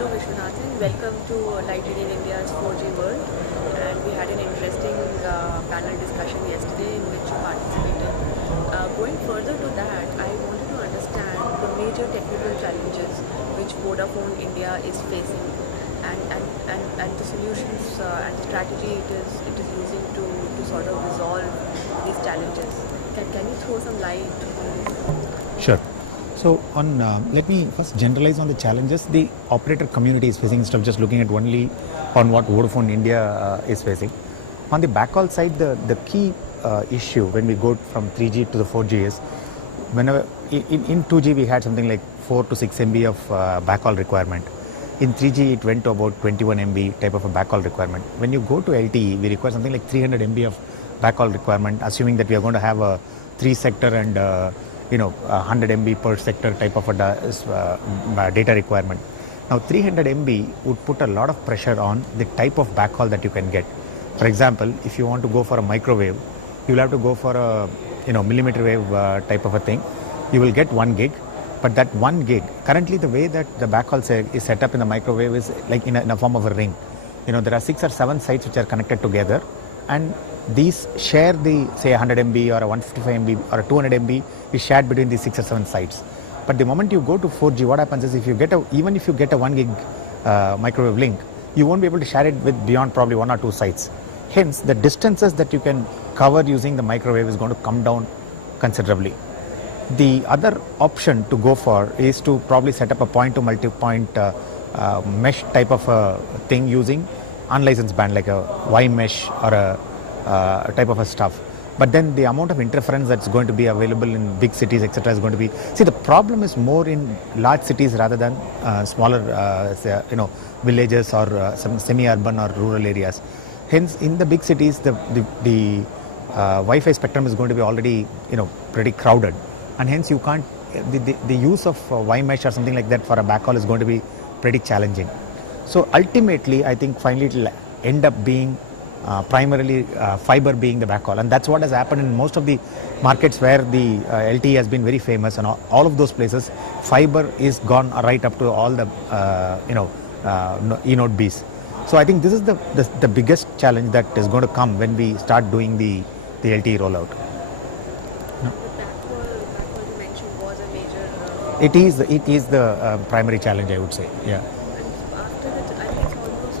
Hello Vishwanathan, welcome to Lighting in India's 4G World, and we had an interesting panel discussion yesterday in which you participated. Going further to that, I wanted to understand the major technical challenges which Vodafone India is facing and the solutions and strategy it is using to sort of resolve these challenges. Can you throw some light on this? Sure. So let me first generalize on the challenges the operator community is facing instead of just looking at only on what Vodafone India is facing. On the backhaul side, the key issue when we go from 3G to the 4G is whenever in 2G we had something like 4 to 6 MB of backhaul requirement. In 3G it went to about 21 MB type of a backhaul requirement. When you go to LTE, we require something like 300 MB of backhaul requirement, assuming that we are going to have a 3-sector and 100 MB per sector type of a data requirement. Now 300 MB would put a lot of pressure on the type of backhaul that you can get. For example, if you want to go for a microwave, you will have to go for a millimeter wave type of a thing. You will get 1 gig, but that 1 gig, currently the way that the backhaul is set up in the microwave is like in a form of a ring. There are 6 or 7 sites which are connected together, and these share the say 100 MB or a 155 MB or a 200 MB is shared between these 6 or 7 sites. But the moment you go to 4G, what happens is even if you get a 1 gig microwave link, you won't be able to share it with beyond probably 1 or 2 sites. Hence, the distances that you can cover using the microwave is going to come down considerably. The other option to go for is to probably set up a point-to-multi-point mesh type of a thing using unlicensed band like a Y mesh or a type of a stuff. But then the amount of interference that's going to be available in big cities, etc., is going to be. See, the problem is more in large cities rather than smaller, villages or some semi-urban or rural areas. Hence, in the big cities, the Wi-Fi spectrum is going to be already, pretty crowded, and hence you can't. The use of Y mesh or something like that for a backhaul is going to be pretty challenging. So ultimately, I think finally it will end up being primarily fiber being the backhaul, and that's what has happened in most of the markets where the LTE has been very famous, and all of those places fiber is gone right up to all the eNote Bs. So I think this is the biggest challenge that is going to come when we start doing the LTE rollout. The backhaul you mentioned was a major. It is the primary challenge, I would say. Yeah. After that, I think it's almost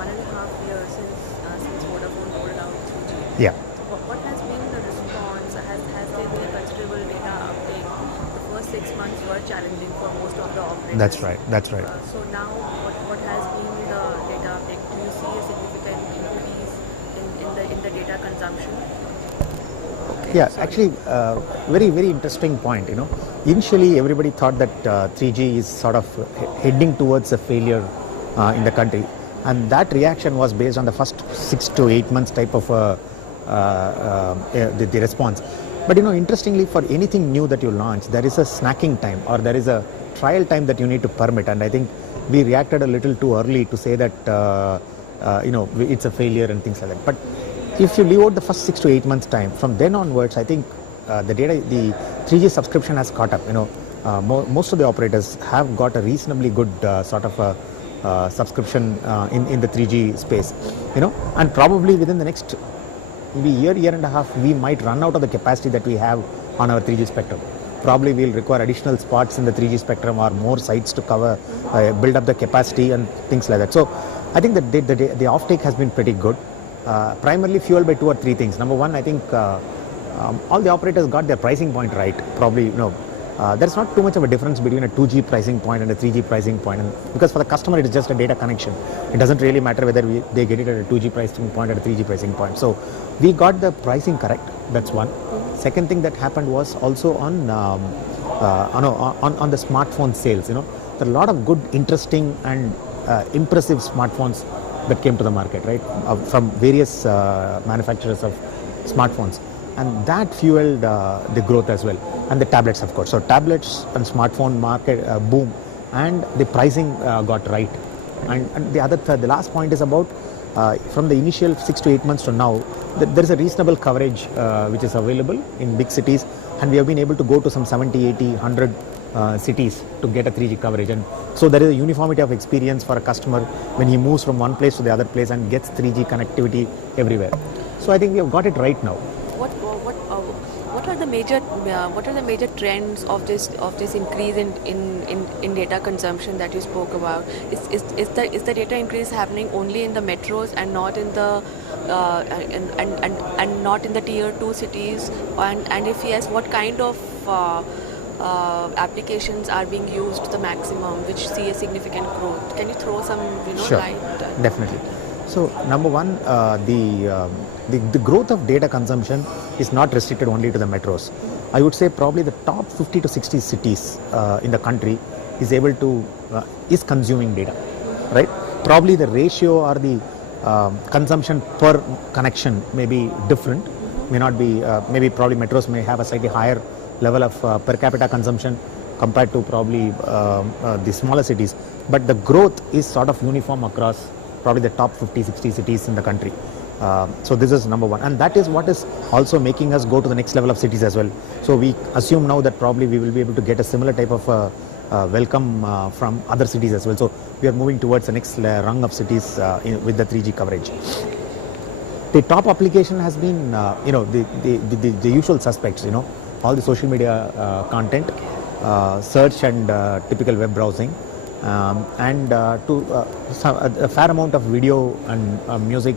1.5 years since Vodafone rolled out 3G. Yeah. So what has been the response? Has there been a considerable data uptake? The first 6 months were challenging for most of the operators. That's right. So now, what has been the data uptake? Do you see a significant increase in the data consumption? Yeah, actually, very, very interesting point. Initially everybody thought that 3G is sort of heading towards a failure in the country, and that reaction was based on the first 6 to 8 months type of the response. But interestingly, for anything new that you launch, there is a snacking time or there is a trial time that you need to permit, and I think we reacted a little too early to say that it's a failure and things like that. But if you leave out the first 6 to 8 months time, from then onwards, I think the 3G subscription has caught up. Most of the operators have got a reasonably good sort of a subscription in the 3G space. And probably within the next maybe year and a half, we might run out of the capacity that we have on our 3G spectrum. Probably we'll require additional spots in the 3G spectrum or more sites to cover, build up the capacity and things like that. So I think that the offtake has been pretty good. Primarily fueled by 2 or 3 things. Number one, I think all the operators got their pricing point right. Probably, there's not too much of a difference between a 2G pricing point and a 3G pricing point, and because for the customer it is just a data connection. It doesn't really matter whether they get it at a 2G pricing point or a 3G pricing point. So we got the pricing correct. That's one. Second thing that happened was also on the smartphone sales. There are a lot of good, interesting and impressive smartphones that came to the market, right, from various manufacturers of smartphones, and that fueled the growth as well, and the tablets, of course. So tablets and smartphone market boom, and the pricing got right. And the last point is about from the initial 6 to 8 months to now, there is a reasonable coverage which is available in big cities, and we have been able to go to some 70, 80, 100 cities to get a 3G coverage, and so there is a uniformity of experience for a customer when he moves from one place to the other place and gets 3G connectivity everywhere. So I think we have got it right now. What are the major trends of this increase in data consumption that you spoke about? Is the data increase happening only in the metros and not in the and not in the tier 2 cities? And if yes, what kind of applications are being used to the maximum, which see a significant growth? Can you throw some Sure, light? definitely. So number one, the growth of data consumption is not restricted only to the metros. I would say probably the top 50 to 60 cities in the country is consuming data, right? Probably the ratio or the consumption per connection may be different, may not be, maybe probably metros may have a slightly higher level of per capita consumption compared to probably the smaller cities, but the growth is sort of uniform across probably the top 50, 60 cities in the country. So this is number one, and that is what is also making us go to the next level of cities as well. So we assume now that probably we will be able to get a similar type of welcome from other cities as well. So we are moving towards the next rung of cities with the 3G coverage. The top application has been, the usual suspects, all the social media content, search and typical web browsing, and a fair amount of video and music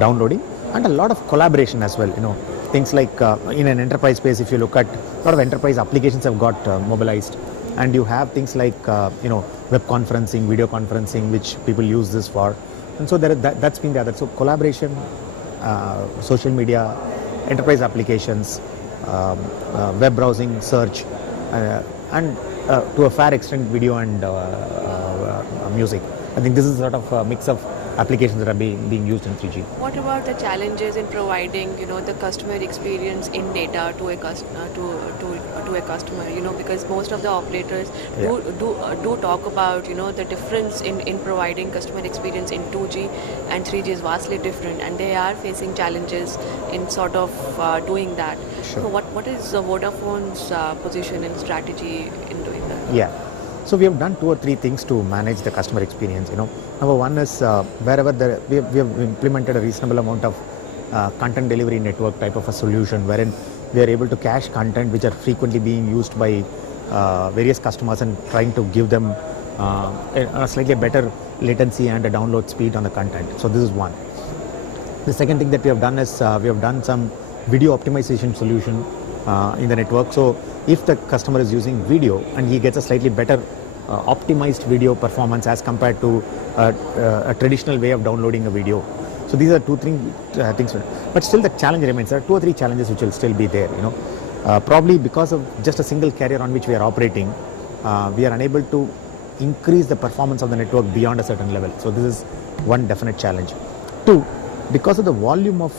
downloading, and a lot of collaboration as well. Things like in an enterprise space, if you look at a lot of enterprise applications have got mobilized, and you have things like web conferencing, video conferencing, which people use this for, and so that's been the other. So collaboration, social media, enterprise applications, web browsing, search, and to a fair extent video and music. I think this is sort of a mix of applications that are being used in 3G. What about the challenges in providing, the customer experience in data to a customer, to a customer? Because most of the operators do talk about, the difference in providing customer experience in 2G and 3G is vastly different, and they are facing challenges in sort of doing that. Sure. So what is Vodafone's position and strategy in doing that? Yeah. So we have done 2 or 3 things to manage the customer experience. Number one is wherever we have implemented a reasonable amount of content delivery network type of a solution, wherein we are able to cache content which are frequently being used by various customers and trying to give them a slightly better latency and a download speed on the content. So this is one. The second thing that we have done is we have done some video optimization solution in the network. So if the customer is using video and he gets a slightly better optimized video performance as compared to a traditional way of downloading a video. So these are 2 things, but still the challenge remains. There are 2 or 3 challenges which will still be there. Probably because of just a single carrier on which we are operating, we are unable to increase the performance of the network beyond a certain level. So this is one definite challenge. 2, because of the volume of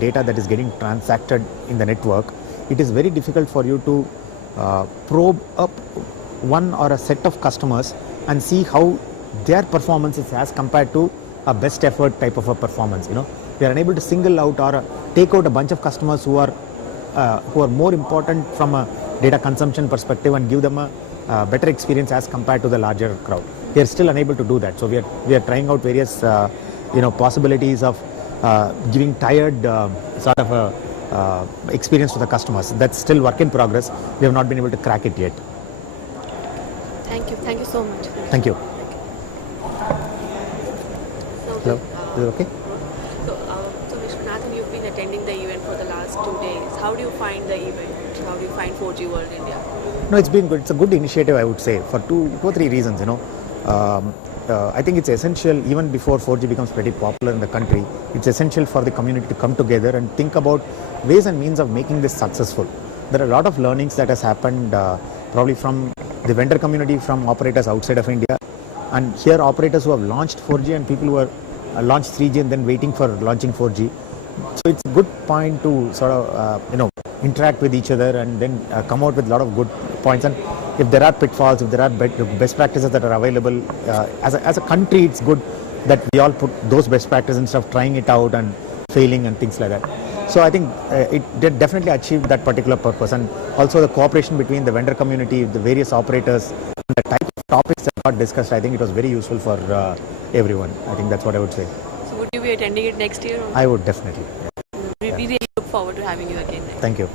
data that is getting transacted in the network, it is very difficult for you to probe up one or a set of customers and see how their performance is as compared to a best effort type of a performance. We are unable to single out or take out a bunch of customers who are more important from a data consumption perspective and give them a better experience as compared to the larger crowd. We are still unable to do that. So we are trying out various possibilities of giving tired sort of a experience to the customers. That's still work in progress. We have not been able to crack it yet. Thank you so much. Thank you. So, Hello, is it okay? So Vishwanathan, you've been attending the event for the last 2 days. How do you find the event? How do you find 4G World India? No, it's been good. It's a good initiative, I would say, for two or three reasons. I think it's essential, even before 4G becomes pretty popular in the country, it's essential for the community to come together and think about ways and means of making this successful. There are a lot of learnings that has happened probably from the vendor community, from operators outside of India, and here operators who have launched 4G and people who are launched 3G and then waiting for launching 4G. So it's a good point to sort of interact with each other and then come out with a lot of good points. And if there are pitfalls, if there are best practices that are available, as a country, it's good that we all put those best practices instead of trying it out and failing and things like that. So I think it did definitely achieve that particular purpose, and also the cooperation between the vendor community, the various operators, and the type of topics that got discussed. I think it was very useful for everyone. I think that's what I would say. So would you be attending it next year? Or I would definitely. we really look forward to having you again next. Thank you.